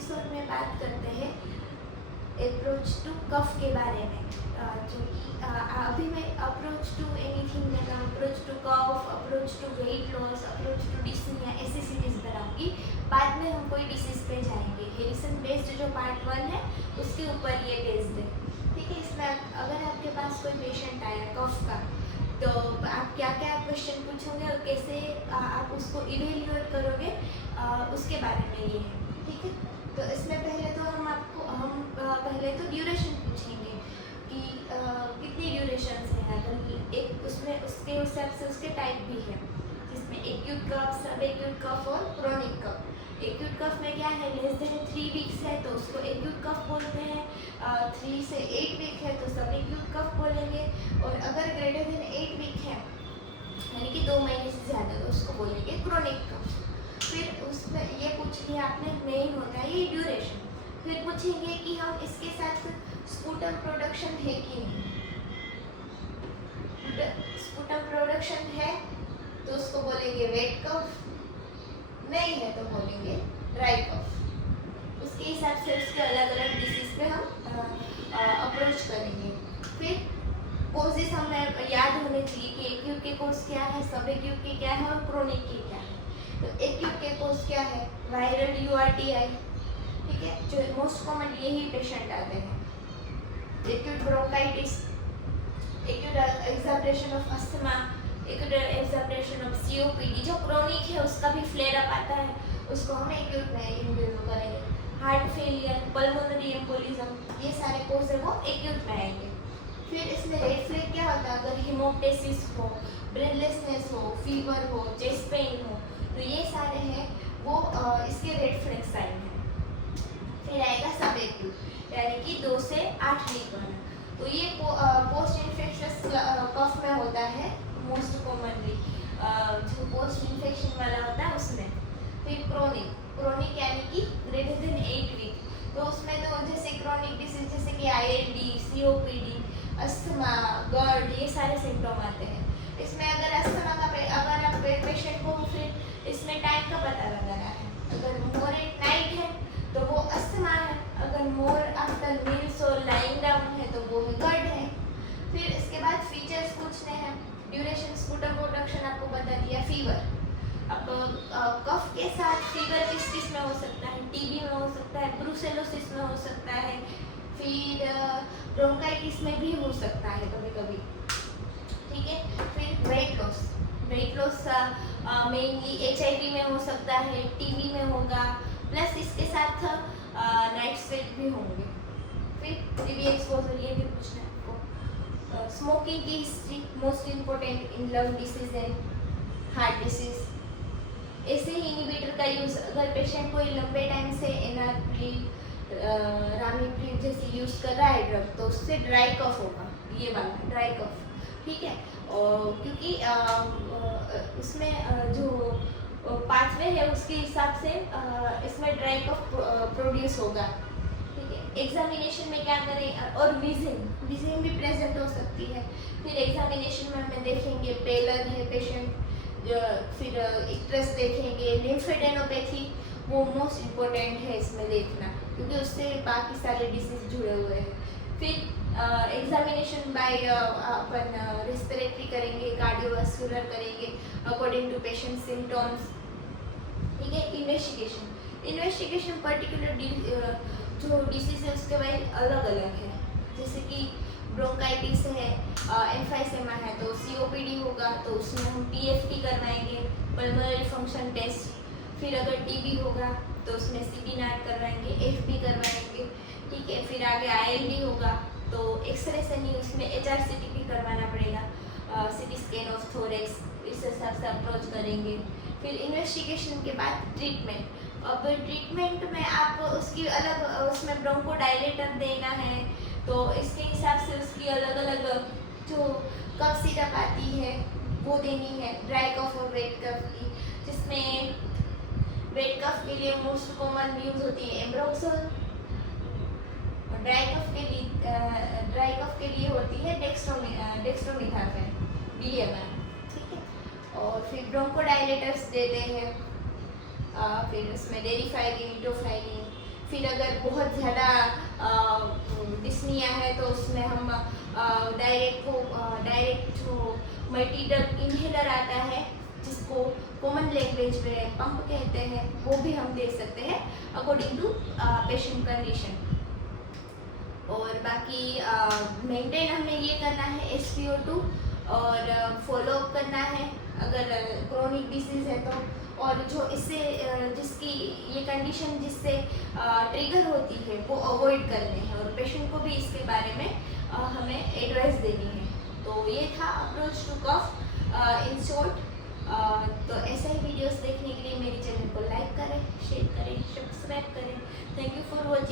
Episode में बात करते हैं अप्रोच टू कफ के बारे में। जो अभी मैं अप्रोच टू एनीथिंग में approach to cough, approach to weight loss, approach to dyspnoea ऐसी सीरीज बनाऊंगी। बाद में हम कोई डिसीज पे जाएंगे। हेरिसन बेस्ड जो पार्ट 1 है उसके ऊपर ये बेस्ड है, ठीक है। इसमें अगर आपके पास कोई पेशेंट आया कफ का, तो आप क्या क्या क्वेश्चन पूछोगे और कैसे आप उसको इवेल्युएट करोगे, उसके बारे में ये है, ठीक है। तो इसमें पहले तो हम पहले तो ड्यूरेशन पूछेंगे कि कितनी ड्यूरेशन है। अगर एक उसमें उसके हिसाब से उसके टाइप भी है, जिसमें एक्यूट कफ, सब एक्यूट कफ और क्रोनिक कफ। एक्यूट कफ में क्या है, लेस देन 3 वीक्स है तो उसको एक्यूट कफ बोलते हैं। 3 से 8 वीक है तो सब एक्यूट कफ बोलेंगे। और अगर ग्रेटर देन 8 वीक है यानी कि 2 महीने से ज़्यादा, तो उसको बोलेंगे क्रोनिक कफ। फिर उसमें ये पूछ लिया आपने, मेन होता है ये ड्यूरेशन। फिर पूछेंगे कि हम इसके साथ स्पूटम प्रोडक्शन है कि नहीं। स्पूटम प्रोडक्शन है तो उसको बोलेंगे वेट कफ, नहीं है तो बोलेंगे ड्राई कफ। उसके हिसाब से उसके अलग अलग डिसीज पे हम अप्रोच करेंगे। फिर कोजेस हमें याद होने चाहिए कि एक्यूट के कोज क्या है, सब एक्यूट के क्या है और क्रोनिक के क्या है। तो एक्यूट के कोज क्या है, वायरल यूआरटीआई, ठीक है, जो मोस्ट कॉमन यही पेशेंट आते हैं। Acute bronchitis, acute exacerbation of asthma, acute exacerbation of COPD. जो क्रोनिक है उसका भी फ्लेयर अप आता है, उसको हम एक्यूट में इंक्लूड करेंगे। हार्ट फेलियर, पल्मोनरी एम्बोलिज्म, ये सारे कोज है वो एक्यूट में आएंगे। फिर इसमें रेड फ्लैग क्या होता है, अगर हिमोप्टेसिस हो, ब्रेथलेसनेस हो, फीवर हो, चेस्ट पेन हो, तो ये सारे हैं वो इसके रेड फ्लैग साइन है। फिर आएगा सब एक्यूट यानी कि 2 से 8 वीक वाला, तो ये पोस्ट इन्फेक्शस कफ में होता है मोस्ट कॉमनली, जो पोस्ट इन्फेक्शन वाला होता है उसमें। फिर क्रोनिक, क्रोनिक यानी कि ग्रेटर देन 8 वीक, तो उसमें तो जैसे क्रोनिक डिसीज जैसे कि आईएलडी, सीओपीडी, अस्थमा, गर्ड, ये सारे सिम्टम आते हैं। इसमें अगर अस्थमा का अगर आप पेशेंट को फिर इसमें टाइम का पता लगाना है। अगर मोर एट नाइट है तो वो अस्थमा है, अगर मोर आफ्टर मील्स और लाइंग डाउन है तो वो गर्ड है। फिर इसके बाद फीचर्स पूछने हैं। ड्यूरेशन, स्पूटम प्रोडक्शन आपको बता दिया। फीवर, अब कफ के साथ फीवर किस किस में हो सकता है, टीबी में हो सकता है, ब्रूसेलोसिस में हो सकता है, फिर ब्रोंकाइटिस में भी हो सकता है कभी कभी, ठीक है। फिर weight loss, weight loss mainly HIV में हो सकता है, टीबी में होगा, प्लस इसके साथ नाइट स्वेट भी होंगे। फिर टीबी एक्सपोजर, ये भी पूछना है आपको। स्मोकिंग की history most important in lung disease and heart disease. ऐसे ही इनिबिटर का यूज़, अगर पेशेंट कोई लंबे टाइम से एनाप्रिल, रामीप्रिल जैसे यूज़ कर रहा है ड्रग, तो उससे ड्राई कफ होगा, ये वाला ड्राई कफ, ठीक है। और क्योंकि उसमें जो पाथवे है उसके हिसाब से इसमें ड्राई कफ प्रोड्यूस होगा, ठीक है। एग्जामिनेशन में क्या करें, और विजिंग भी प्रेजेंट हो सकती है। फिर एग्जामिनेशन में हमें देखेंगे पेलर है पेशेंट, फिर इक्ट्रस देखेंगे, लिम्फेडेनोपैथी, वो मोस्ट इम्पोर्टेंट है इसमें देखना, क्योंकि उससे बाकी सारे डिसीज जुड़े हुए हैं। फिर एग्जामिनेशन बाय अपन रेस्पिरेटरी करेंगे, कार्डियोवास्कुलर करेंगे अकॉर्डिंग टू पेशेंट सिम्टम्स, ठीक है। इन्वेस्टिगेशन पर्टिकुलर जो डिसीज है उसके बारे अलग अलग है, जैसे कि ब्रोंकाइटिस है, एम्फाइसेमा है तो सीओपीडी होगा तो उसमें हम पीएफटी करवाएंगे, पल्मोनरी फंक्शन टेस्ट। फिर अगर टीबी होगा तो उसमें सीबी नाट करवाएंगे, एफपी करवाएंगे, ठीक है। फिर आगे आईएलडी होगा तो एक्सरे से नहीं, उसमें एचआरसीटी भी करवाना पड़ेगा, सीटी स्कैन ऑफ थोरेक्स, इस हिसाब से अप्रोच करेंगे। फिर इन्वेस्टिगेशन के बाद ट्रीटमेंट। अब ट्रीटमेंट में आप उसकी अलग, उसमें ब्रोंकोडायलेटर देना है तो इसके हिसाब से उसकी अलग अलग जो कफ सिरप आती है वो देनी है, ड्राई कफ और वेट कफ की, जिसमें वेट कफ के लिए मोस्ट कॉमन यूज होती है एम्ब्रोक्सोल, और ड्राई कफ के लिए होती है डेक्स्ट्रोमिथाफेन, DMR, ठीक है। और फिर ब्रोंकोडायलेटर्स देते हैं, फिर उसमें डेरिफाइलिन, इटोफाइलिन, फिर अगर बहुत ज़्यादा डिस्निया है तो उसमें हम डायरेक्ट मल्टी ड्रग इन्हेलर आता है जिसको कॉमन लैंग्वेज में पंप कहते हैं, वो भी हम दे सकते हैं अकॉर्डिंग टू पेशेंट कंडीशन। और बाकी मेंटेन हमें ये करना है SpO2 और फॉलो अप करना है अगर क्रोनिक डिसीज है तो, और जो इससे जिसकी ये कंडीशन जिससे ट्रिगर होती है वो अवॉइड करने हैं और पेशेंट को भी इसके बारे में हमें एडवाइस देनी है। तो ये था approach to cough in short. तो ऐसे ही वीडियोस देखने के लिए मेरे चैनल को लाइक करें, शेयर करें, सब्सक्राइब करें। Thank you for watching.